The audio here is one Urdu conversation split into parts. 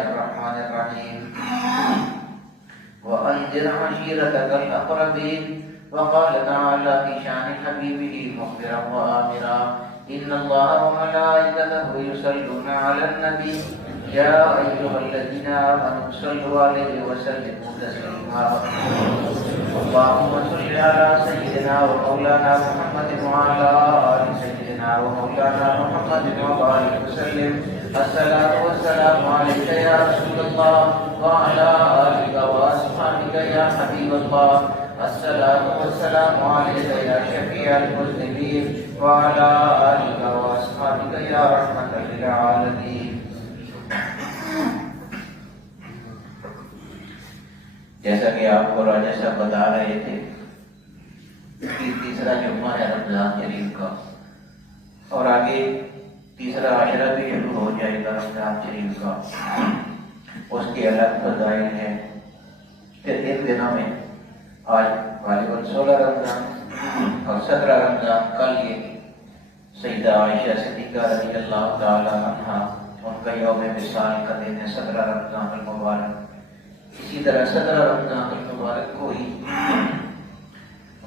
الرحمن الرحيم وأنذر عشيرتك الأقربين. وقال تعالى في شأن حبيبه مخبرا وآمرا إن الله وملائكته يصلون على النبي يا أيها الذين آمنوا صلوا عليه وسلموا تسليما. اللهم صل على سيدنا ومولانا محمد وعلى آل سيدنا ومولانا محمد وبارك وسلم. الصلاة والسلام عليك يا رسول الله وعلى آلك وأصحابك يا حبيب الله. الصلاة والسلام عليك يا شفيع المذنبين وعلى آلك وأصحابك يا رحمة للعالمين. جیسا کہ آپ کو راجہ صاحب بتا رہے تھے کہ تیسرا جمعہ ہے رمضان شریف کا، اور آگے تیسرا عشرہ بھی شروع ہو جائے گا رمضان شریف کا، اس کے الگ فضائل ہیں. پھر ان دنوں میں آج غالباً 16 رمضان اور 17 رمضان کل یہ سیدہ عائشہ صدیقہ رضی اللہ تعالی عنہا ان کا یوم وصال کا دن ہے 17 رمضان المبارک. اسی طرح 17 رمضان المبارک کو ہی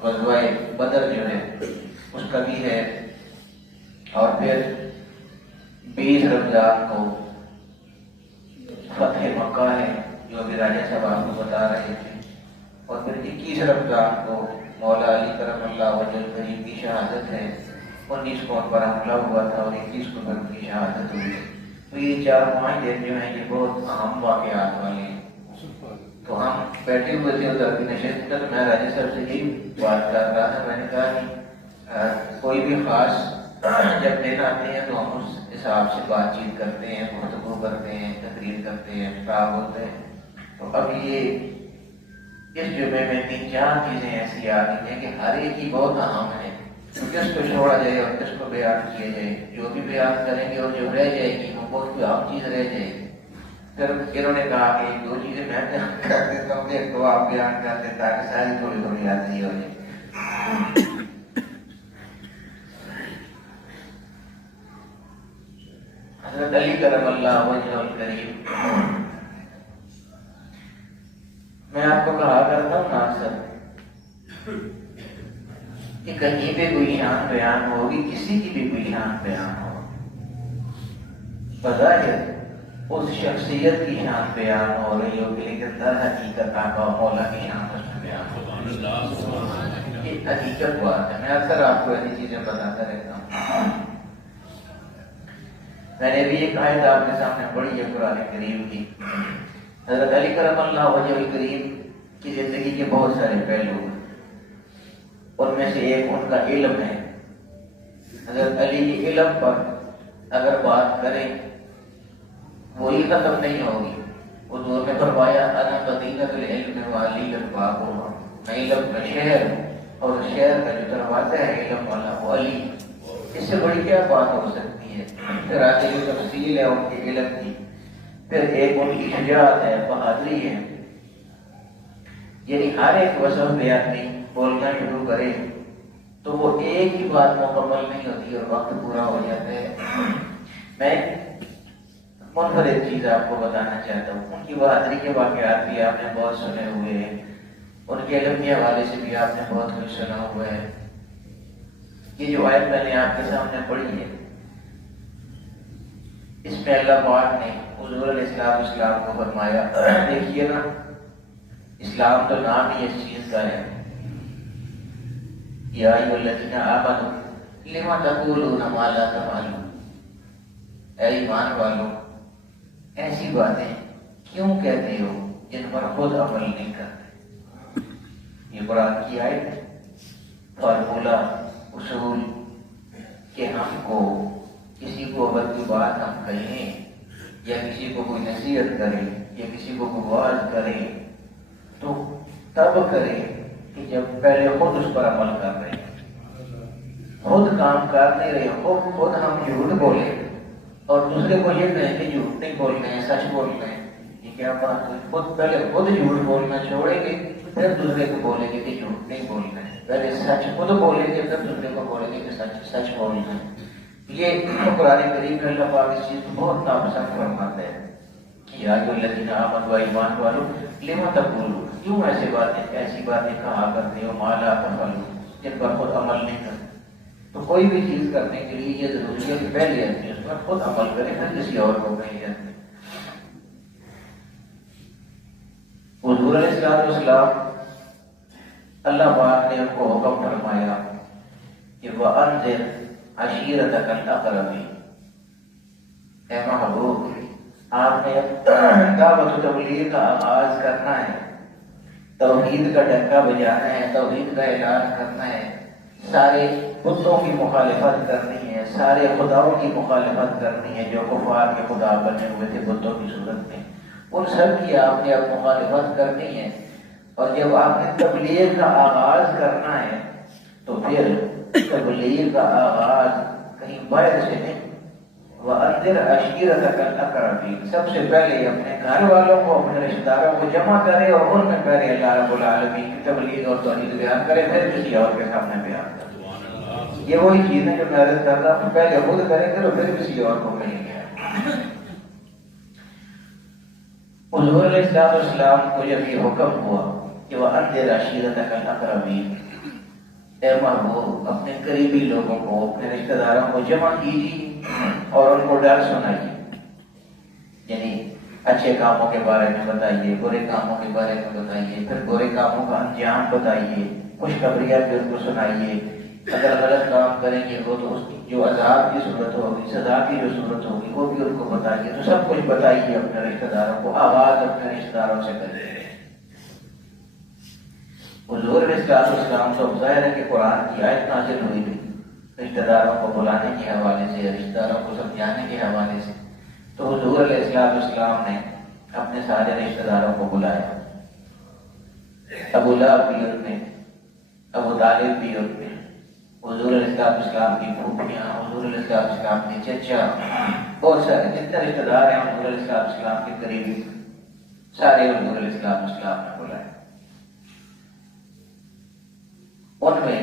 غزوہ بدر جو ہے اس کا بھی ہے، اور پھر 20 رمضان کو فتح مکہ ہے جو ابھی راجہ صاحب آپ کو بتا رہے تھے، اور پھر 21 رمضان کو مولا علی کرم اللہ وجہ الکریم کی شہادت ہے. 19 کو ان پر حملہ ہوا تھا اور 21 کو ان کی شہادت ہوئی. تو یہ 4 معاہدے جو ہیں یہ بہت اہم واقعات والے ہیں. تو ہم بیٹھے ہوئے تھے ادھر کی نشست پر، میں راجہ صاحب سے یہی بات کر رہا تھا. میں نے کہا کہ کوئی بھی خاص جب دن آتے ہیں تو ہم اس حساب سے بات چیت کرتے ہیں، گفتگو کرتے ہیں، تقریر کرتے ہیں، خطاب ہوتے ہیں. تو اب یہ اس جمعے میں 3-4 چیزیں ایسی آ گئی ہیں کہ ہر ایک ہی بہت اہم ہے. کس کو چھوڑا جائے اور کس کو بیان کیا جائے. جو بھی بیان کریں گے اور جو رہ جائے گی وہ بہت کوئی اہم چیز رہ جائے گی. پھر انہوں نے کہا کہ 2 چیزیں میں بیان کر دیتا ہوں، ایک تو آپ بیان کر دیں تاکہ ساری تھوڑی تھوڑی یاد نہیں ہو جائے. حضرت علی کرم اللہ وجہ الکریم، میں آپ کو کہا کرتا ہوں نا اکثر کہ کہیں پہ کوئی شان بیان ہوگی، کسی کی بھی کوئی شان بیان ہو، بظاہر اس شخصیت کی شان بیان ہو رہی ہوگی، لیکن در حقیقت آقا مولا کی شان اس میں بیان ہو رہی ہے. یہ حقیقت بات ہے. میں اکثر آپ کو ایسی چیزیں بتاتا رہتا ہوں. میں نے بھی ایک آیت آپ کے سامنے پڑھی ہے قرآن کریم کی. حضرت علی کرم اللہ وجہ الکریم کی زندگی کے بہت سارے پہلو ہیں، ان میں سے ایک ان کا علم ہے. حضرت علی کے علم پر اگر بات کریں وہی ختم نہیں ہوگی. حضور نے فرمایا انا مدینۃ العلم وعلی بابها، میں علم کا شہر ہوں اور شہر کا جو دروازہ ہے علم والا وہ علی. اس سے بڑی کیا بات ہو سکتی ہے. پھر آگے جو تفصیل ہے ان کے علم کی، پھر ایک ان کی شجاعت ہے، بہادری ہے. یعنی ہر ایک وصف پہ آدمی بولنا شروع کرے تو وہ ایک ہی بات مکمل نہیں ہوتی اور وقت پورا ہو جاتا ہے. میں منفرد چیز آپ کو بتانا چاہتا ہوں. ان کی بہادری کے واقعات بھی آپ نے بہت سنے ہوئے ہیں، ان کے علم کے حوالے سے بھی آپ نے بہت کچھ سنا ہوا ہے. یہ جو آیت میں نے آپ کے سامنے پڑھی ہے اس میں اللہ پاک نے حضور علیہ السلام کو فرمایا، دیکھیے نا اسلام تو نام ہی اس چیز کا ہے. یا ایھا الذین آمنوا لم تقولون ما لا تفعلون، اے ایمان والو ایسی باتیں کیوں کہتے ہو جن پر خود عمل نہیں کرتے. یہ قرآن کی آیت ہے. فارمولہ اصول کہ ہم کو کسی کو اگر کوئی بات ہم کہیں یا کسی کو کوئی نصیحت کریں یا کسی کو کوئی واعظ کریں تو تب کریں کہ جب پہلے خود اس پر عمل کر رہے ہیں، خود کام کر نہیں رہے، خود ہم جھوٹ بولیں اور دوسرے کو یہ کہیں کہ جھوٹ نہیں بولنا ہے، سچ بولنا ہے. یہ کیا بات ہے. خود پہلے خود جھوٹ بولنا چھوڑیں گے پھر دوسرے کو بولیں گے کہ جھوٹ نہیں بولنا ہے. پہلے سچ خود بولیں گے پھر دوسرے کو بولیں گے کہ سچ بولنا ہے. یہ قرآن کریم میں اللہ پاک اس چیز کو بہت ناپسند فرماتا ہے کہ یا یا الذین آمنوا ایمان والو لما تقولون کیوں ایسی باتیں کہا کرتے ہو ما لا تفعلون جن پر خود عمل نہیں کرتے. تو کوئی بھی چیز کرنے کے لیے یہ ضروری ہے کہ پہلے آدمی اس پر خود عمل کرے پھر کسی اور کو کہیں آدمی. حضور علیہ السلام اللہ پاک نے ان کو حکم فرمایا کہ وَأَنذِرْ عَشِيرَتَكَ الْأَقْرَبِينَ. اے محبوب آپ نے دعوت و تبلیغ کا آغاز کرنا ہے، توحید کا ڈنکا بجانا ہے، توحید کا اعلان کرنا ہے، سارے بتوں کی مخالفت کرنی ہے، سارے خداؤں کی مخالفت کرنی ہے جو کفار کے خدا بنے ہوئے تھے بتوں کی صورت میں، ان سب کی آپ نے اب مخالفت کرنی ہے. اور جب آپ نے تبلیغ کا آغاز کرنا ہے تو پھر تبلیغ کا آغاز کہیں باہر سے نہیں. وَأَنذِرْ عَشِيرَتَكَ الْأَقْرَبِينَ. سب سے پہلے اپنے گھر والوں کو، اپنے رشتہ داروں کو جمع کرے اور ان میں پہلے اللہ رب العالمین کی تبلیغ اور توحید بیان کرے، پھر کسی اور کے سامنے بیان کرے. یہ وہی چیز ہے جو میں عرض کر رہا ہوں، پہلے خود کریں گے تو پھر کسی اور کو کہیں گے. حضور علیہ السلام کو جب یہ حکم ہوا کہ وَأَنذِرْ عَشِيرَتَكَ الْأَقْرَبِينَ، اے محبوب اپنے قریبی لوگوں کو، اپنے رشتہ داروں کو جمع کیجیے اور ان کو ڈر سنائیے. یعنی اچھے کاموں کے بارے میں بتائیے، برے کاموں کے بارے میں بتائیے، پھر برے کاموں کا انجام بتائیے، خوشخبریاں بھی ان کو سنائیے. اگر غلط کام کریں گے وہ تو اس کی جو عذاب کی صورت ہوگی، سزا کی جو صورت ہوگی وہ بھی ان کو بتائیے. تو سب کچھ بتائیے اپنے رشتہ داروں کو، آغاز اپنے رشتہ داروں سے کریے. حضور علیہ السلام تو ظاہر ہے کہ قرآن کی آیت نازل ہوئی تھی رشتہ داروں کو بلانے کے حوالے سے، رشتہ داروں کو سمجھانے کے حوالے سے. تو حضور علیہ السلام نے اپنے سارے رشتہ داروں کو بلایا. ابو لہب بھی ان میں، ابو طالب بھی ان میں، حضور علیہ السلام کی پھوپھیاں، حضور علیہ السلام کے چچا، بہت سارے جتنے رشتہ دار ہیں حضور علیہ السلام کے قریبی، سارے حضور علیہ السلام نے بلائے. ان میں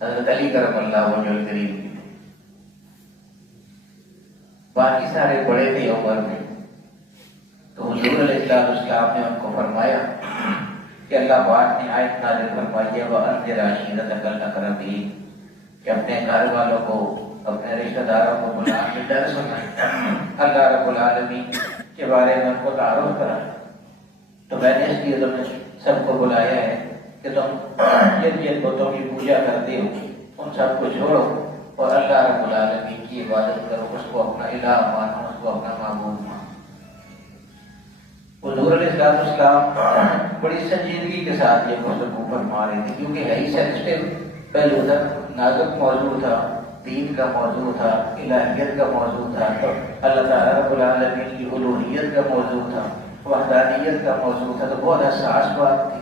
حضرت علی کرم اللہ وجہ الکریم بھی تھے. باقی سارے بڑے تھے عمر میں. تو حضور علیہ السلام نے ان کو فرمایا کہ اللہ پاک نے آیت نازل فرمائی ہے وَأَنذِرْ عَشِيرَتَكَ الْأَقْرَبِينَ کہ اپنے گھر والوں کو، اپنے رشتہ داروں کو بلا کے ڈر سنائیں، اللہ رب العالمین کے بارے میں ان کو تعارف کرائیں. تو میں نے اس لیے تمہیں سب کو بلایا ہے کہ تم جن جن بتوں کی پوجا کرتے ہو ان سب کو چھوڑو اور اللہ رب العالمین کی عبادت کرو، اس کو اپنا الہ مانو، اس کو اپنا معبود مانو. حضور علیہ السلام بڑی سنجیدگی کے ساتھ یہ گفتگو فرما رہے تھے کیونکہ ہے ہی سینسٹیو پہلو تھا، نازک موضوع تھا، دین کا موضوع تھا، الہیت کا موضوع تھا، تو اللہ تعالیٰ رب العالمین کی الوہیت کا موضوع تھا، وحدانیت کا موضوع تھا. تو بہت حساس بات تھی.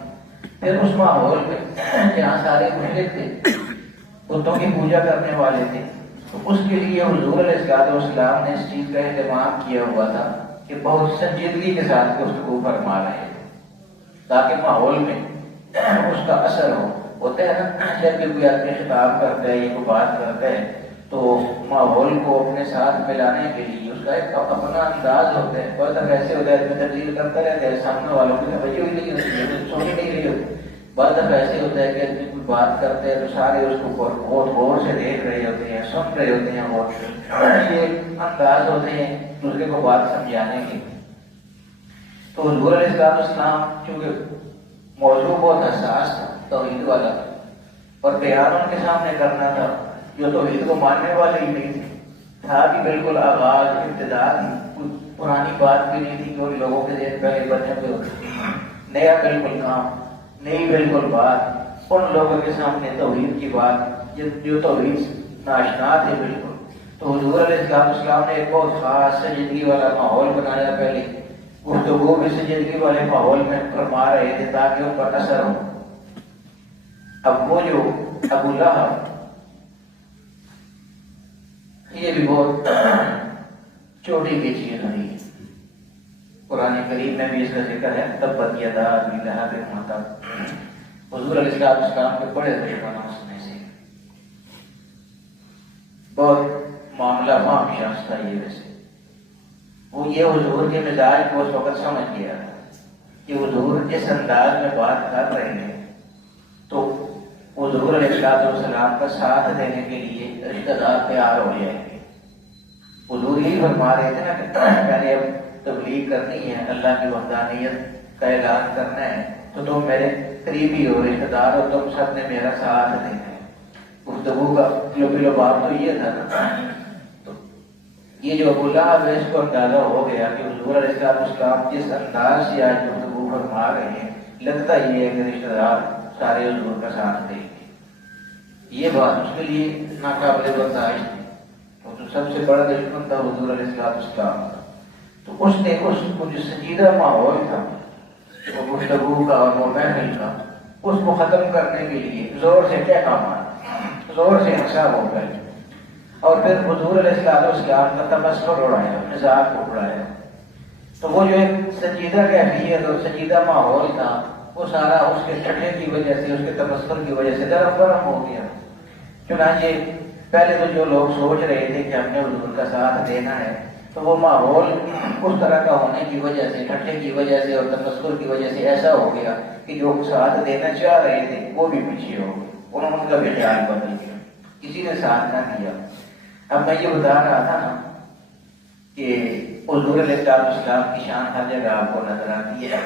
پھر اس ماحول میں جہاں سارے مشرک تھے، بتوں کی پوجا کرنے والے تھے، تو اس کے لیے حضور علیہ السلام نے اس چیز کا اہتمام کیا ہوا تھا کہ بہت سنجیدگی کے ساتھ گفتگو فرما رہے تھے تاکہ ماحول میں اس کا اثر ہو. ہوتا ہے نا جب بھی کوئی آدمی خطاب کرتا ہے یا کوئی بات کرتا ہے تو ماحول کو اپنے ساتھ ملانے کے لیے اس کا ایک اپنا انداز ہوتا ہے. بہت دفعہ ایسے ہوتا ہے تبدیل کرتا رہتا ہے، سامنے والوں کی توجہ ہوئی نہیں ہوتی ہے، سنی نہیں رہی ہوتی. بعض دفعہ ایسے ہوتا ہے کہ آدمی کوئی بات کرتے ہیں تو سارے اس کو بہت غور سے دیکھ رہے ہوتے ہیں، سن رہے ہوتے ہیں، اور یہ انداز ہوتے ہیں دوسرے کو بات سمجھانے کے. تو حضور علیہ السلام چونکہ موضوع بہت حساس تھا توحید والا، اور بیان ان کے سامنے کرنا تھا جو توحید کو ماننے والے ہی نہیں تھے، تھا کہ بالکل آغاز ابتدا تھی، کوئی پرانی بات بھی نہیں تھی کہ ان لوگوں کے ذہن پہلے بنے ہوئے ہوتے، نیا بالکل کام، نئی بالکل بات، ان لوگوں کے سامنے توحید کی بات جو توحید ناشنا تھے بالکل. تو حضور علیہ السلام نے ایک بہت خاص سنجیدگی والا ماحول بنایا. پہلے گفتگو بھی سنجیدگی والے ماحول میں فرما رہے تھے تاکہ ان پر اثر ہو. اب وہ جو ابو لہب، یہ بھی بہت چھوٹی کی چیز نہیں. قرآن کریم میں بھی اس کا ذکر ہے تبت یدا ابی لہب وتب. حضور علیہ السلام کے بڑے دشمنوں میں سے بہت معاملہ معام شخص تھا یہ. ویسے وہ یہ حضور کے مزاج کو اس وقت سمجھ گیا کہ حضور جس انداز میں بات کر رہے ہیں تو حضور علیہ السلام کا ساتھ دینے کے لیے رشتہ دار تیار ہو جائیں گے۔ حضور یہی فرما رہے تھے نا کہ پہلے اب تبلیغ کرنی ہے، اللہ کی وحدانیت کا اعلان کرنا ہے، تو تم میرے قریبی ہو، رشتہ دار ہو، تم سب نے میرا ساتھ دینا ہے۔ گفتگو کا بات تو یہ تھا نا، تو یہ جو ابو لہب ہے اس کو اندازہ ہو گیا کہ حضور علیہ السلام جس انداز سے آج گفتگو فرما رہے ہیں، لگتا یہ ہے کہ رشتہ دار سارے حضور کا ساتھ دیں گے۔ یہ بات اس کے لیے ناقابل برداشت تھی، وہ تو سب سے بڑا دشمن تھا حضور علیہ السلام کا، تو اس نے اس کو جو سنجیدہ ماحول تھا وہ گفتگو کا اور وہ محفل کا، اس کو ختم کرنے کے لیے زور سے ٹیکا مارا، زور سے ہنسا ہو گئے، اور پھر حضور علیہ السلام کا تبصرہ اڑایا، مذاق کو اڑایا۔ تو وہ جو ایک سنجیدہ کیفیت اور سنجیدہ ماحول تھا وہ سارا اس کے ٹھٹھے کی وجہ سے، اس کے تبصر کی وجہ سے درم برم ہو گیا۔ چنانچہ پہلے تو جو لوگ سوچ رہے تھے کہ ہم نے حضور کا ساتھ دینا ہے، تو وہ ماحول اس طرح کا ہونے کی وجہ سے، ٹھٹھے کی وجہ سے اور تبصر کی وجہ سے ایسا ہو گیا کہ جو ساتھ دینا چاہ رہے تھے وہ بھی پیچھے ہو گئے، انہوں ان کا بھی خیال بدل گیا، کسی نے ساتھ نہ دیا۔ اب میں یہ بتا رہا تھا نا کہ حضور علیہ السلام کی شان ہر جگہ آپ کو نظر آتی ہے،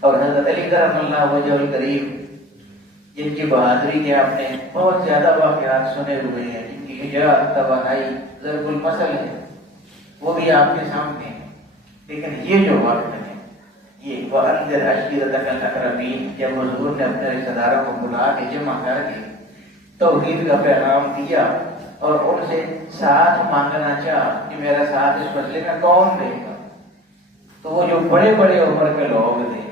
اور حضرت علی کرم اللہ وجہ الکریم جن کی بہادری کے آپ نے بہت زیادہ واقعات سنے ہوئے ہیں، جن کی شجاعت، توانائی ضرب المثل ہے، وہ بھی آپ کے سامنے ہیں، لیکن یہ جو وقت ہے یہ وَأَنذِرْ عَشِيرَتَكَ الْأَقْرَبِينَ، جب حضور نے اپنے رشتہ داروں کو بلا کے جمع کر کے توحید کا پیغام دیا اور ان سے ساتھ مانگنا چاہا کہ میرا ساتھ اس مسئلے میں کون دے گا، تو وہ جو بڑے بڑے عمر کے لوگ تھے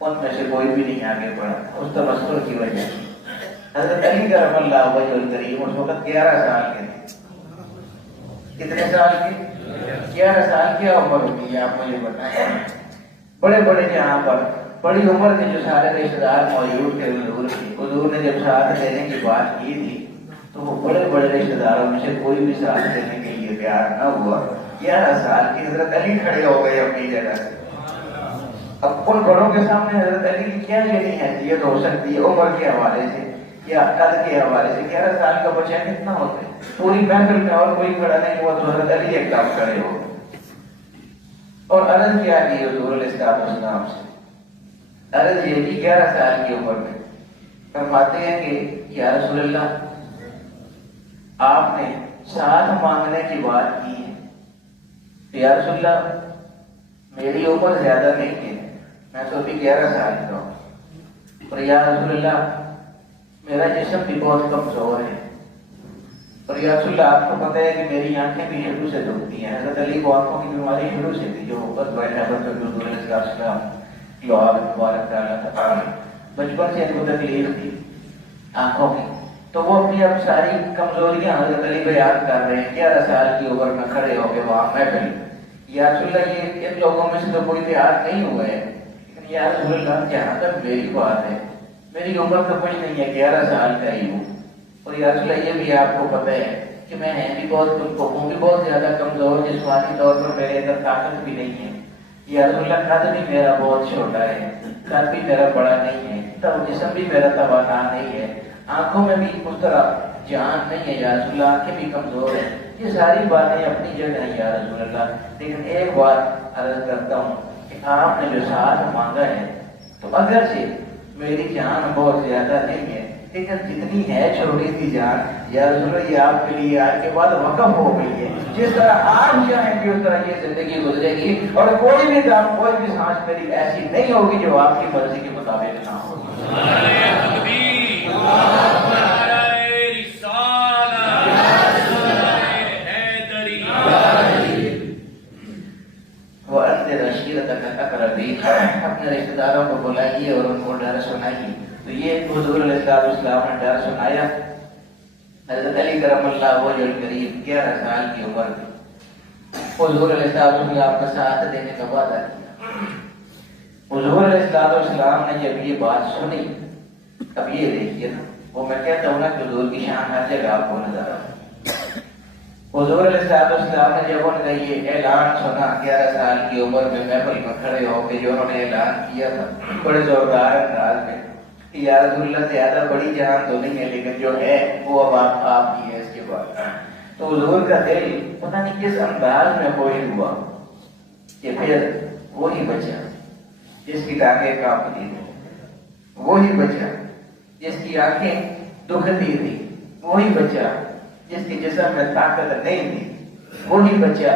ان میں سے کوئی بھی نہیں آگے بڑھا، اس تبصر کی وجہ سے۔ حضرت علی کرم اللہ وجہ الکریم اس وقت 11 سال کے تھے۔ کتنے سال کے؟ 11 سال کی عمر ہوتی ہے، آپ مجھے بتائیں۔ بڑے بڑے جہاں پر بڑی عمر کے جو سارے رشتہ دار موجود تھے حضور کے، حضور نے جب ساتھ دینے کی بات کی تھی تو وہ بڑے بڑے رشتہ داروں میں سے کوئی بھی ساتھ دینے کے لیے تیار نہ ہوا۔ 11 سال کی حضرت علی کھڑے ہو گئے اپنی جگہ سے۔ اب ان بڑوں کے سامنے حضرت علی کی کیا یہ نہیں حیثیت ہو سکتی ہے عمر کے حوالے سے یا قد کے حوالے سے؟ 11 سال کا بچہ کتنا ہوتا ہے؟ پوری محفل میں اور کوئی کھڑا نہیں ہوا تو حضرت علی ایک دم کھڑے ہو اور عرض کیا کہ حضور علیہ السلام سے عرض یہ کہ 11 سال کی عمر میں فرماتے ہیں کہ یا رسول اللہ آپ نے ساتھ مانگنے کی بات کی ہے، تو یا رسول اللہ میری عمر زیادہ نہیں ہے، میں تو ابھی 11 سال کا ہوں، اور یا رسول اللہ میرا جسم بھی بہت کمزور ہے، اور یا رسول اللہ آپ کو پتہ ہے کہ میری آنکھیں بھی شروع سے دکھتی ہیں۔ حضرت علی کو آنکھوں کی بیماری شروع سے تھی، جو حضور علیہ السلام کی مبارک تعالیٰ بچپن سے ان کو تکلیف تھی آنکھوں کی، تو وہ اپنی اب ساری کمزوریاں حضرت علی بیان کر رہے ہیں 11 سال کی عمر میں کھڑے ہو کے وہاں محفل۔ یا رسول اللہ یہ ان لوگوں میں سے تو کوئی تیار نہیں ہوئے ہیں، لیکن یا رسول اللہ جہاں تک میری بات ہے میری عمر تو کچھ نہیں ہے، 11 سال کا ہی ہوں، اور یا رسول اللہ یہ بھی آپ کو پتہ ہے کہ میں بھی بہت زیادہ کمزور، جسمانی طور پر میرے اندر طاقت بھی نہیں ہے، یا رسول اللہ قد بھی میرا بہت چھوٹا ہے، قد بھی میرا بڑا نہیں ہے، تو جسم بھی میرا توانا نہیں ہے، آنکھوں میں بھی اس طرح جان نہیں ہے یا رسول اللہ، آنکھیں بھی کمزور ہیں۔ یہ ساری باتیں اپنی جگہ ہیں یا رسول اللہ، لیکن ایک بات عرض کرتا ہوں کہ آپ نے جو ساتھ مانگا ہے تو اگرچہ میری جان بہت زیادہ نہیں ہے، لیکن جتنی ہے چھوٹی سی جان یا رسول اللہ یہ آپ کے لیے آج کے بعد وقف ہو گئی ہے، جس طرح آپ چاہیں گے اس طرح یہ زندگی گزرے گی، اور کوئی بھی کام کوئی بھی سانس میری ایسی نہیں ہوگی جو آپ کی مرضی کے مطابق نہ ہوگی۔ اپنے رشتہ داروں کو بلائیے اور ان کو ڈر سنائیے۔ تو یہ حضور علیہ السلام نے ڈر سنایا۔ حضرت علی کرم اللہ وجہ الکریم 11 سال کی عمر میں حضور علیہ السلام کا ساتھ دینے کا وعدہ کیا۔ حضور علیہ السلام نے جب یہ بات سنی، اب یہ دیکھیے نا، وہ میں کہتا ہوں نا کہ حضور کی شان ہر جگہ آپ کو نظر آتی ہے۔ حضور علیہ السلام نے جب ان کا یہ اعلان سنا 11 سال کی عمر میں محفل میں کھڑے ہو کے جو انہوں نے اعلان کیا تھا بڑے زوردار انداز میں، یا رسول اللہ زیادہ بڑی جہان تو نہیں ہے لیکن جو ہے وہ اب آپ کی ہے اس کے بعد، تو حضور کا دل پتہ نہیں کس انداز میں خوش ہوا کہ پھر وہی بچہ جس کی ٹانگیں کانپتی تھی، وہی بچہ جس کی آنکھیں دکھتی تھی، وہی بچہ جس کے جسم میں طاقت نہیں تھی، وہی بچہ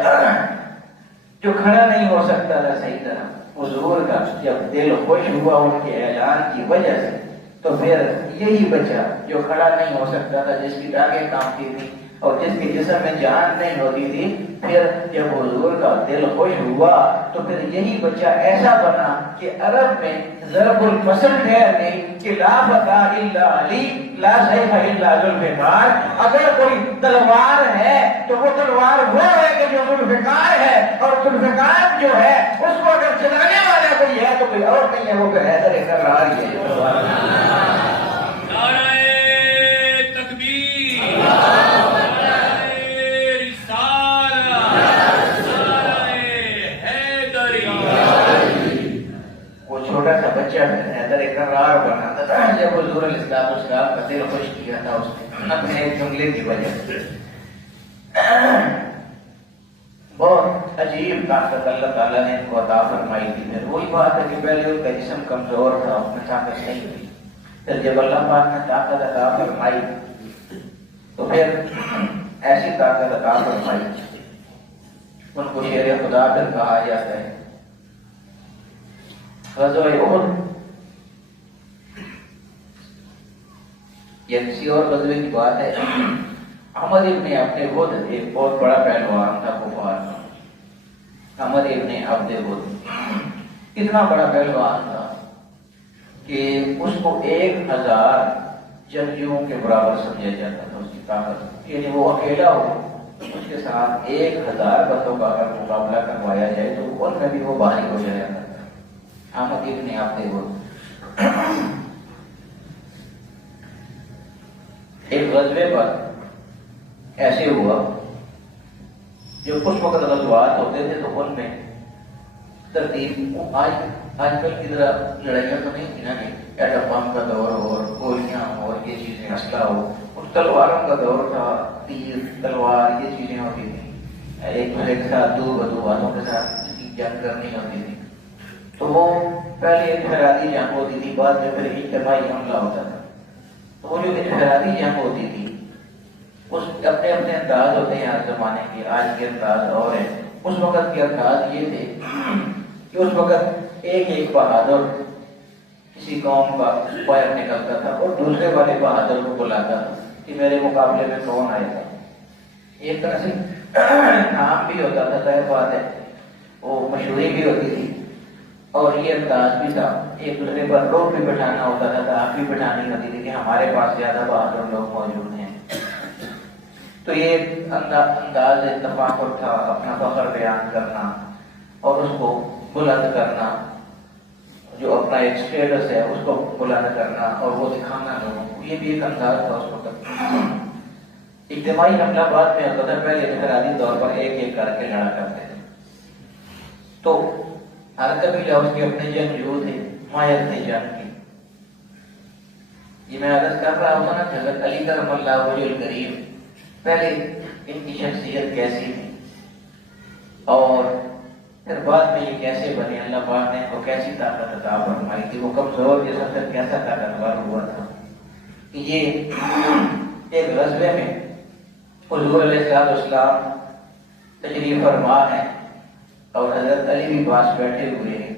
جو کھڑا نہیں ہو سکتا تھا صحیح طرح، حضور کا جب دل خوش ہوا ان کے اعلان کی وجہ سے، تو پھر یہی بچہ جو کھڑا نہیں ہو سکتا تھا، جس کی ٹانگیں کانپتی تھی اور جس کے جسم میں جان نہیں ہوتی تھی، پھر جب حضور کا دل خوش ہوا تو پھر یہی بچہ ایسا بنا کہ عرب میں ضرب المثل ہے نہیں کہ لا فتح الا علی لا سیف الا ذوالفقار، اگر کوئی تلوار ہے تو وہ تلوار وہ ہے کہ جو ذوالفقار ہے، اور ذوالفقار جو ہے اس کو اگر چلانے والا کوئی ہے تو کوئی اور نہیں ہے، وہ پھر حیدر کرار ہی ہے۔ چھوٹا سا بچہ حیدر کرار بنا تھا جب حضور علیہ السلام کا دل خوش کیا تھا اس نے اپنے ایک جملے کی وجہ سے۔ بہت عجیب طاقت اللہ تعالیٰ نے ان کو عطا فرمائی تھی۔ پھر وہی بات ہے کہ پہلے ان کا جسم کمزور تھا، اس میں طاقت نہیں تھی، پھر جب اللہ پاک نے طاقت عطا فرمائی تو پھر ایسی طاقت عطا فرمائی ان کو شیر خدا پھر کہا جاتا ہے۔ غزوہ احد یا کسی اور غزوے کی بات ہے، احمد ابن عبد ود ایک بہت بڑا پہلوان تھا کفار کا۔ احمد ابن عبد ود اتنا بڑا پہلوان تھا کہ اس کو 1000 جنگجوؤں کے برابر سمجھا جاتا تھا، اس کی طاقت، یعنی وہ اکیلا ہو اس کے ساتھ 1000 بندوں کا اگر مقابلہ کروایا جائے تو ان میں بھی وہ بھاری ہو جایا کرتا۔ احمد ابن عبد ود ایک غزوے پر ایسے ہوا، جو کچھ وقت غزوات ہوتے تھے تو ان میں ترتیب آج کل کی طرح لڑائیاں تو نہیں تھی نا، کہ ایٹم بم کا دور ہو اور گولیاں ہو اور یہ چیزیں اسلحہ ہو، اور تلواروں کا دور تھا، تیر تلوار یہ چیزیں ہوتی تھی، ایک دوسرے کے ساتھ دو بدو ہاتھوں کے ساتھ جنگ کرنی ہوتی تھی۔ تو وہ پہلے انفرادی جنگ ہوتی تھی، بعد میں پھر اجتماعی حملہ ہوتا تھا۔ تو وہ جو انفرادی جنگ ہوتی تھی اس اپنے اپنے انداز ہوتے ہیں ہر زمانے کے، آج کے انداز اور ہے، اس وقت کے انداز یہ تھے کہ اس وقت ایک بہادر کسی قوم کا فائر نکلتا تھا اور دوسرے والے بہادر کو بلاتا تھا کہ میرے مقابلے میں کون آئے گا۔ ایک طرح سے نام بھی ہوتا تھا، طے بات ہے، وہ مشہوری بھی ہوتی تھی، اور یہ انداز بھی تھا، ایک دوسرے پر روک بھی بٹھانا ہوتا تھا، آپ بھی بٹھانی ہوتی تھی کہ ہمارے پاس زیادہ بہادر لوگ موجود ہیں۔ تو یہ انداز تفاخر تھا، اپنا فخر بیان کرنا اور اس کو بلند کرنا، جو اپنا ایک اسٹیٹس ہے اس کو بلند کرنا اور وہ دکھانا لوگوں کو، یہ بھی ایک انداز تھا اس وقت۔ اجتماعی حملہ بعد میں ہوتا تھا، پہلے انفرادی طور پر ایک کر کے لڑا کرتے تھے۔ تو ہر قبیلہ اس کے اپنے جنگجو تھے، ماہر تھے جنگ کے۔ یہ میں عرض کر رہا ہوں نا، حضرت علی کرم اللہ وجہ الکریم پہلے ان کی شخصیت کیسی تھی اور پھر بعد میں یہ کیسے بنے، اللہ پاک نے ان کو کیسی طاقت عطا فرمائی تھی، وہ کمزور جسم سے کیسا طاقتور ہوا تھا کہ یہ ایک غزوے میں حضور علیہ السلام تشریف فرما ہے اور حضرت علی بھی پاس بیٹھے ہوئے ہیں۔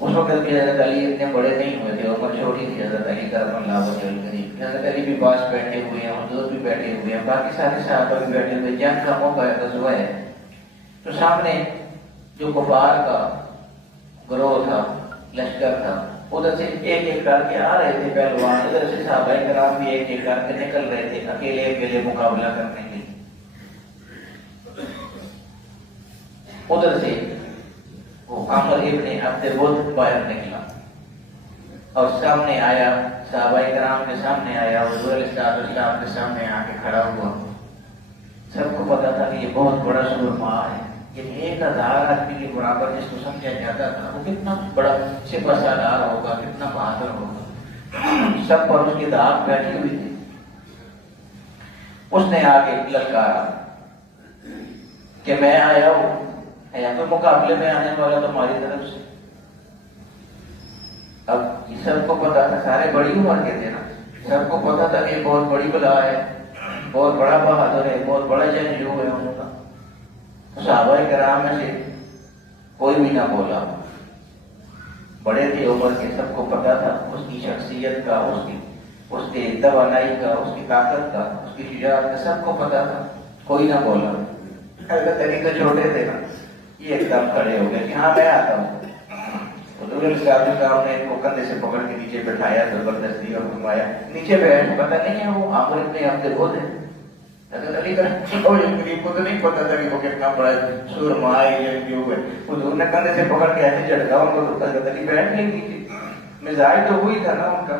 اس وقت بھی حضرت علی اتنے بڑے نہیں ہوئے تھے، عمر چھوٹی تھی حضرت علی کرم اللہ وجہ الکریم۔ حضرت علی بھی پاس بیٹھے ہوئے ہیں، حضور بھی بیٹھے ہوئے ہیں، باقی سارے صحابہ بھی بیٹھے ہوئے، جنگ کا موقع ہے، غزوہ ہے۔ تو سامنے جو کفار کا گروہ تھا، لشکر تھا، ادھر سے ایک کر کے آ رہے تھے پہلوان، ادھر سے صحابہ کرام بھی ایک کر کے نکل رہے تھے اکیلے مقابلہ کرنے کے لیے۔ ادھر سے وہ عمر ابن عبد ود باہر نکلا اور سامنے آیا، صحابہ کرام کے سامنے آیا، حضور علیہ السلام کے سامنے آ کے کھڑا ہوا۔ سب کو پتا تھا کہ یہ بہت بڑا سورما ہے، یہ 1000 آدمی کے برابر جس کو سمجھا جاتا تھا وہ کتنا بڑا سپہ سالار ہوگا، کتنا بہادر ہوگا، سب پر اس کی داغ بیٹھی ہوئی تھی۔ اس نے آگے للکارا کہ میں آیا ہوں، یا تو مقابلے میں آنے والا تمہاری طرف سے۔ اب یہ سب کو پتا تھا، سارے بڑی عمر کے تھے نا، سب کو پتا تھا کہ یہ بہت بڑی بلا ہے، بہت بڑا بہادر ہے، بہت بڑا جنگجو ہے ان کا۔ صحابہ کرام میں سے کوئی بھی نہ بولا، بڑے تھے عمر کے، سب کو پتا تھا اس کی شخصیت کا، اس کے توانائی کا، اس کی طاقت کا، اس کی شجاعت کا، سب کو پتا تھا، کوئی نہ بولا۔ اگر طریقے چھوٹے تھے نا، یہ ایک دم کھڑے ہو گئے کہ ہاں میں آتا ہوں۔ حضور علیہ السلام نے ان کو کندھے سے پکڑ کے نیچے بٹھایا زبردستی اور فرمایا نیچے بیٹھ، پتہ نہیں ہے وہ عامر ابن عبد الود ہے۔ حضرت علی کو تو نہیں پتا تھا کہ وہ کتنا بڑا سورما ہے، حضور نے کندھے سے پکڑ کے ایسے جھٹکا ان کو، حضرت علی بیٹھ نہیں کی، مزاج تو وہی تھا نا ان کا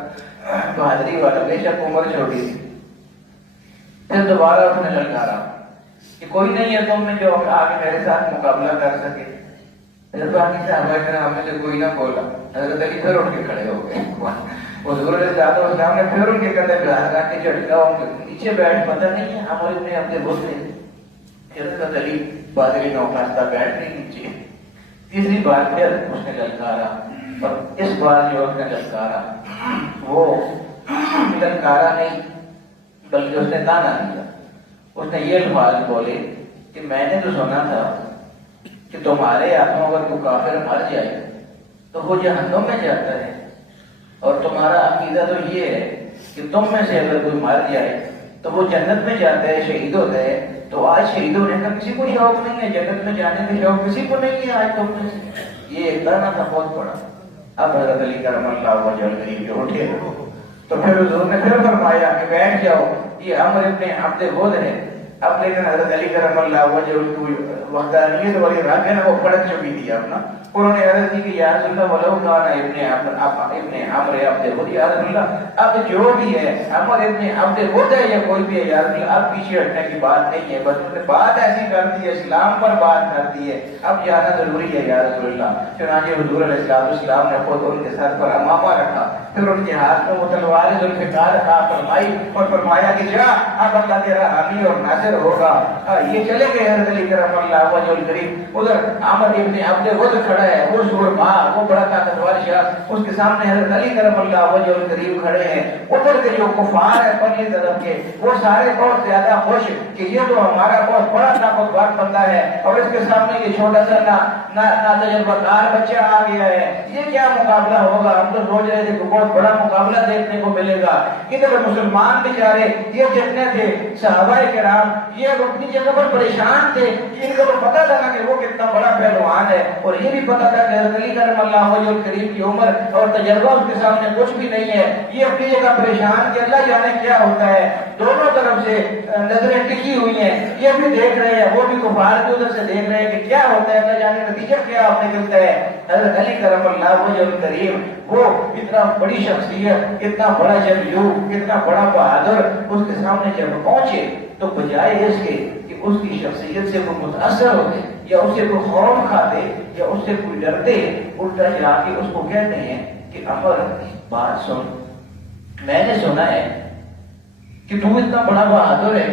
بہادری والا، بے شک عمر چھوٹی تھی۔ پھر دوبارہ اس نے للکارا کہ کوئی نہیں ہے تم میں جو آگے میرے ساتھ مقابلہ کر سکے۔ پھر باقی صحابہ کرام میں سے کوئی نہ بولا۔ حضرت علی پھر اٹھ کے کھڑے ہو گئے، حضور علیہ السلام نے پھر ان کے کندھے پہ ہاتھ رکھ کے جھٹکا، ان کے نیچے بیٹھ، پتہ نہیں ہے عمر ابن عبد الود ہے۔ پھر حضرت علی بادری نوخاستہ بیٹھ گئے نیچے۔ تیسری بار پھر اس نے للکارا، اور اس بار جو اس نے للکارا وہ للکارا نہیں بلکہ اس نے تانا دیا۔ اس نے یہ الفاظ بولے کہ میں نے تو سنا تھا کہ تمہارے ہاتھوں اگر کوئی کافر مر جائے تو وہ جہنم میں جاتا ہے، اور تمہارا عقیدہ تو یہ ہے کہ تم میں سے اگر کوئی مر جائے تو وہ جنت میں جاتا ہے، شہید ہوتا ہے۔ تو آج شہید ہونے کا کسی کو شوق نہیں ہے، جنت میں جانے کا شوق کسی کو نہیں ہے آج تم میں سے۔ یہ ایک دانا تھا بہت بڑا۔ اب حضرت علی کرم اللہ وجہ کے اٹھے تو پھر حضور نے پھر فرمایا کہ بیٹھ جاؤ، یہ عمر ابن عبد الود ہے۔ اب لیکن حضرت علی کرم اللہ وجہ کی وحدانیت والی راہ ہے نا، وہ پڑک چکی تھی اب نا۔ انہوں نے عرض کی کہ یا رسول اللہ ولو کان ابن عمر عبد الود، یا رسول اللہ اب جو بھی ہے عمر ابن عبد الود ہے یا کوئی بھی ہے یا رسول اللہ، اب پیچھے ہٹنے کی بات نہیں ہے، بس انہوں نے بات ایسی کر دی ہے، اسلام پر بات کر دی ہے، اب جانا ضروری ہے یا رسول اللہ۔ چنانچہ حضور علیہ السلام نے خود ان کے سر پر امامہ رکھا، پھر ان کے ہاتھ میں وہ تلوار ذوالفقار عطا فرمائی اور فرمایا کہ جا اب اللہ تیرا حامی اور ناصر ہوگا۔ یہ چلے گئے حضرت علی کرم اللہ وجہ الکریم۔ ادھر عمر ابن عبد الود کھڑا ہے، وہ سورما، وہ بڑا طاقتور شخص، اس کے سامنے حضرت علی کرم اللہ وجہ الکریم کھڑے ہیں۔ ادھر کے جو کفار ہیں پنی طرف کے، وہ سارے بہت زیادہ خوش کہ یہ تو ہمارا بہت بڑا طاقتور بندہ ہے، اور اس کے سامنے یہ چھوٹا سا نا تجربہ کار بچہ آ گیا ہے، یہ کیا مقابلہ ہوگا؟ ہم تو سوچ رہے تھے کہ بہت بڑا مقابلہ دیکھنے کو ملے گا۔ ادھر مسلمان بیچارے یہ جتنے تھے صحابہ کرام، یہ اپنی جگہ پر پریشان تھے کہ ان کو تو پتا تھا کہ وہ کتنا بڑا پہلوان ہے، اور یہ بھی پتا تھا کہ حضرت علی کرم اللہ وجہ الکریم کی عمر اور تجربہ اس کے سامنے کچھ بھی نہیں ہے۔ یہ اپنی جگہ پریشان کہ اللہ جانے کیا ہوتا ہے، دونوں طرف سے نظریں ٹکی ہوئی ہیں، یہ بھی دیکھ رہے ہیں، وہ بھی کفار بھی ادھر سے دیکھ رہے ہیں کہ کیا ہوتا ہے، اللہ جانے نتیجہ کیا آپ نکلتا ہے۔ حضرت علی کرم اللہ وجہ الکریم وہ اتنا بڑی شخصیت، اتنا بڑا جنگجو، اتنا بڑا بہادر، اس کے سامنے جب پہنچے تو بجائے اس کے کہ اس کی شخصیت سے وہ متاثر ہوتے یا اس سے کوئی خوف کھاتے یا اس سے کوئی ڈرتے، الٹا جا کے اس کو کہتے ہیں کہ عمر بات سن، میں نے سنا ہے کہ تو اتنا بڑا بہادر ہے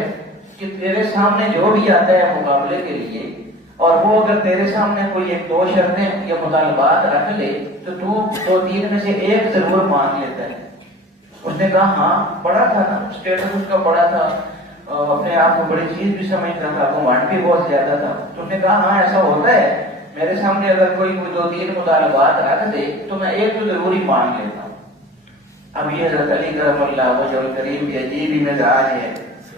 کہ تیرے سامنے جو بھی آتا ہے مقابلے کے لیے، اور وہ اگر تیرے سامنے کوئی ایک دو شرطیں یا مطالبات رکھ لے تو تو 2-3 میں سے ایک ضرور مان لیتا ہے۔ اس نے کہا ہاں، بڑا تھا نا، اسٹیٹس اس کا بڑا تھا، اپنے آپ کو بڑی چیز بھی سمجھتا تھا، گھمنڈ بھی بہت زیادہ تھا۔ تو اس نے کہا ہاں ایسا ہوتا ہے، میرے سامنے اگر کوئی 2-3 مطالبات رکھ دے تو میں ایک تو ضروری مان لیتا ہوں۔ اب یہ حضرت علی کرم اللہ وجہ الکریم کی عجیب ہی مزاج ہے۔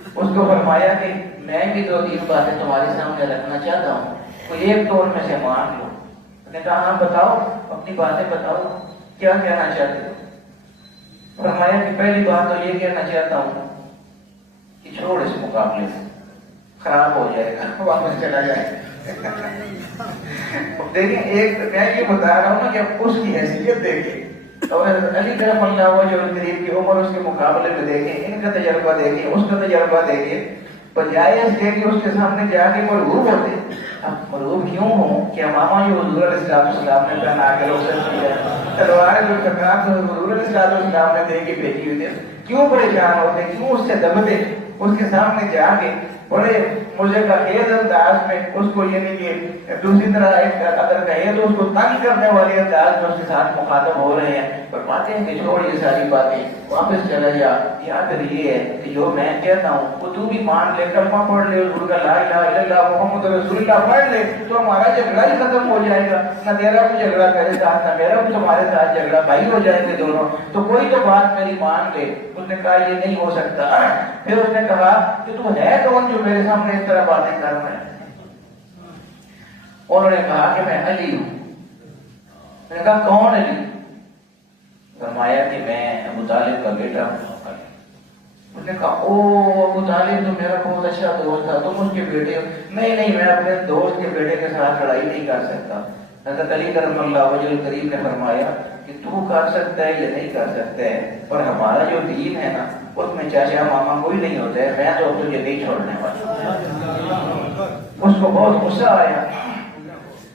اس کو فرمایا کہ میں بھی 2-3 باتیں تمہارے سامنے رکھنا چاہتا ہوں، کوئی ایک تو ان میں سے مان لو۔ اس نے کہا ہاں بتاؤ، اپنی باتیں بتاؤ، کیا کہنا چاہتے ہو؟ فرمایا کہ پہلی بات تو یہ کہنا چاہتا ہوں کہ چھوڑ اس مقابلے سے، خراب ہو جائے گا، واپس چلا جائے گا۔ دیکھیں ایک میں یہ بتا رہا ہوں نا کہ اس کی حیثیت دیکھیں، اور علی کرم اللہ وجہ الکریم کی عمر اس کے مقابلے میں دیکھیں، ان کا تجربہ دیکھیں، اس کا تجربہ دیکھیں۔ بجائے اس کے کہ اس کے سامنے جا کے مرغوب ہوتے. اب مرغوب کیوں ہوں کہ ماما جو حضور علیہ السلام نے پہنا کے رخصت کی ہے, تلوار جو سرکار کو حضور علیہ السلام نے دے کے بھیجی ہوئی تھی, کیوں پریشان ہوتے, کیوں اس سے دبتے, اس کے سامنے جا کے بڑے مجھے کا خیز انداز میں اس کو یعنی کہ دوسری طرح اگر کہے تو اس کو تنگ کرنے والے انداز میں اس کے ساتھ مخاطب ہو رہے ہیں. فرماتے ہیں کہ چھوڑ یہ ساری باتیں, واپس چلا جا, یاد یہ ہے کہ جو میں کہتا ہوں وہ تو بھی مان لے, کلمہ پڑھ لے, حضور کا لا الہ الا اللہ محمد رسول اللہ پڑھ لے, تو ہمارا جھگڑا ہی ختم ہو جائے گا. نہ تیرا کوئی جھگڑا میرے ساتھ, نہ میرا کوئی تمہارے ساتھ جھگڑا, بھائی ہو جائیں گے دونوں. تو کوئی تو بات میری مان لے. اس نے کہا یہ نہیں ہو سکتا. پھر اس نے کہا کہ تو ہے کون جو میرے سامنے اس طرح باتیں کر رہا ہے. انہوں نے کہا کہ میں علی ہوں. میں نے کہا کون علی؟ فرمایا کہ میں ابو طالب کا بیٹا ہوں. اس نے کہا او ابو طالب تو میرا بہت اچھا دوست تھا, تم اس کے بیٹے ہو؟ نہیں نہیں, میں اپنے دوست کے بیٹے کے ساتھ لڑائی نہیں کر سکتا. حضرت علی کرم اللہ وجہ الکریم نے فرمایا کہ تو کر سکتا ہے یا نہیں کر سکتا ہے, پر ہمارا جو دین ہے نا اس میں چاچا ماما کوئی نہیں ہوتا ہے, میں تو تجھے نہیں چھوڑنے والا. اس کو بہت غصہ آیا,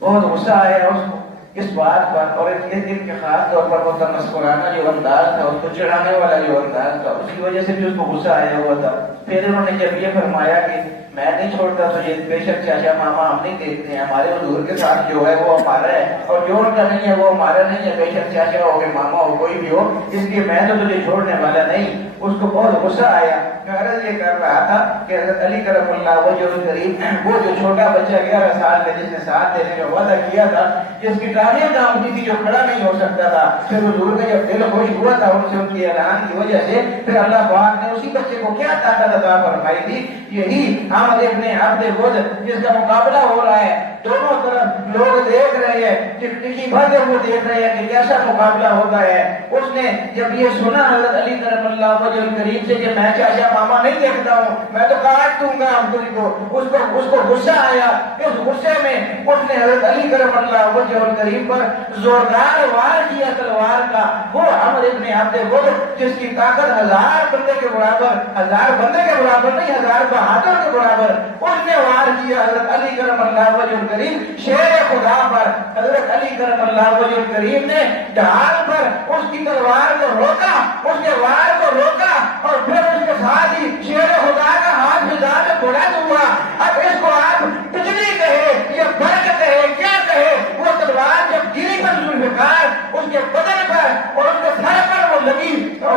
بہت غصہ آیا اس کو اس بات پر. اور اس دن کے خاص طور پر وہ تمسکرانہ جو انداز تھا, اس کو چڑھانے والا جو انداز تھا, اس کی وجہ سے بھی اس کو غصہ آیا ہوا تھا. پھر انہوں نے جب یہ فرمایا کہ میں نہیں چھوڑتا تجھے, بے شک چاچا ماما ہم نہیں دیکھتے ہیں, ہمارے حضور کے ساتھ جو ہے وہ ہمارا ہے, اور جو ان کا نہیں ہے وہ ہمارا نہیں ہے, بے شک چاچا ہو کہ ماما ہو کوئی بھی ہو, اس لیے میں تو تجھے چھوڑنے والا نہیں. اس کو بہت غصہ آیا. میں عرض یہ کر رہا تھا کہ حضرت علی کرم اللہ وجہ الکریم وہ جو چھوٹا بچہ 11 سال کا جس نے ساتھ دینے کا وعدہ کیا تھا, جس کی ٹانگیں کانپتی تھی, جو کھڑا نہیں ہو سکتا تھا, پھر حضور کا جب دل خوش ہوا تھا ان سے ان کے اعلان کی وجہ سے, پھر اللہ پاک نے اسی بچے کو کیا طاقت عطا فرمائی تھی. یہی عامر ابن عبد ود جس کا مقابلہ ہو رہا ہے, دونوں طرف لوگ دیکھ رہے ہیں, ٹکٹکی بھرتے ہوئے دیکھ رہے ہیں کہ کیسا مقابلہ ہوتا ہے. اس نے جب یہ سنا حضرت علی کرم اللہ وجہ الکریم سے کہ میں چاچا ماما نہیں دیکھتا ہوں, میں تو کاٹ دوں گا ہم تجھ کو, اس کو غصہ آیا. اس غصے میں اس نے حضرت علی کرم اللہ وجہ الکریم پر زوردار وار کیا تلوار کا. وہ عمر ابن عبد ود جس کی طاقت 1000 بندے کے برابر, 1000 بندے کے برابر نہیں 1000 بہادر کے برابر, اس نے وار کیا حضرت علی کرم اللہ وجہ الکریم شیر خدا پر. حضرت علی کرم اللہ وجہ الکریم نے ڈھال پر اس کی تلوار کو روکا, اس کے وار کو روکا, اور پھر اس کے ساتھ ہی شیر خدا کا ہاتھ فضا میں بلند ہوا. اب اس کو آپ بجلی کہے یا برق کہے کیا کہے, وہ تلوار جب گری پر ذوالفقار اس کے بدن پر اور اس کے سر پر وہ لگی, اور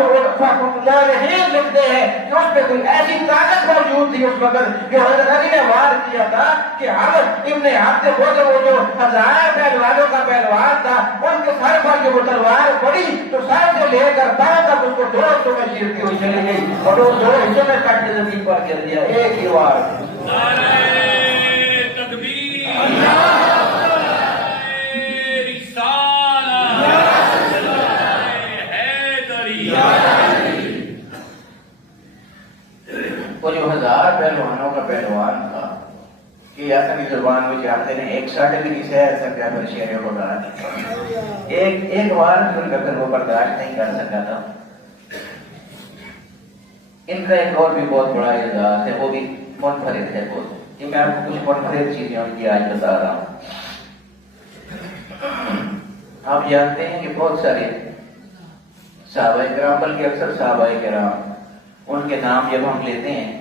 لارحین لکھتے ہیں کہ اس پہ کوئی ایسی طاقت موجود تھی اس وقت جو حضرت علی نے وار کیا تھا کہ عمر ابن عبد ود وہ جو 1000 پہلوانوں کا پہلوان تھا, ان کے سر پر جو وہ تلوار پڑی تو سر سے لے کر پاؤں تک اس کو 2 حصوں میں چیرتی ہوئی چلی گئی, اور وہ 2 حصوں میں کٹ کے زمین پر گر دیا ایک ہی وار. نعرہ تکبیر, وہ جو 1000 پہلوانوں کا پہلوان تھا کہ اپنی زبان میں جانتے ہیں 61 بھی سیر سکتا پھر شیر خدا ایک بار سن کر وہ برداشت نہیں کر سکا تھا. ان کا ایک اور بھی بہت بڑا اعزاز ہے, وہ بھی منفرد ہے بہت, کہ میں آپ کو کچھ منفرد چیزیں ان کی آج بتا رہا ہوں. آپ جانتے ہیں کہ بہت سارے صحابہ کرام, بلکہ اکثر صحابہ کرام, ان کے نام جب ہم لیتے ہیں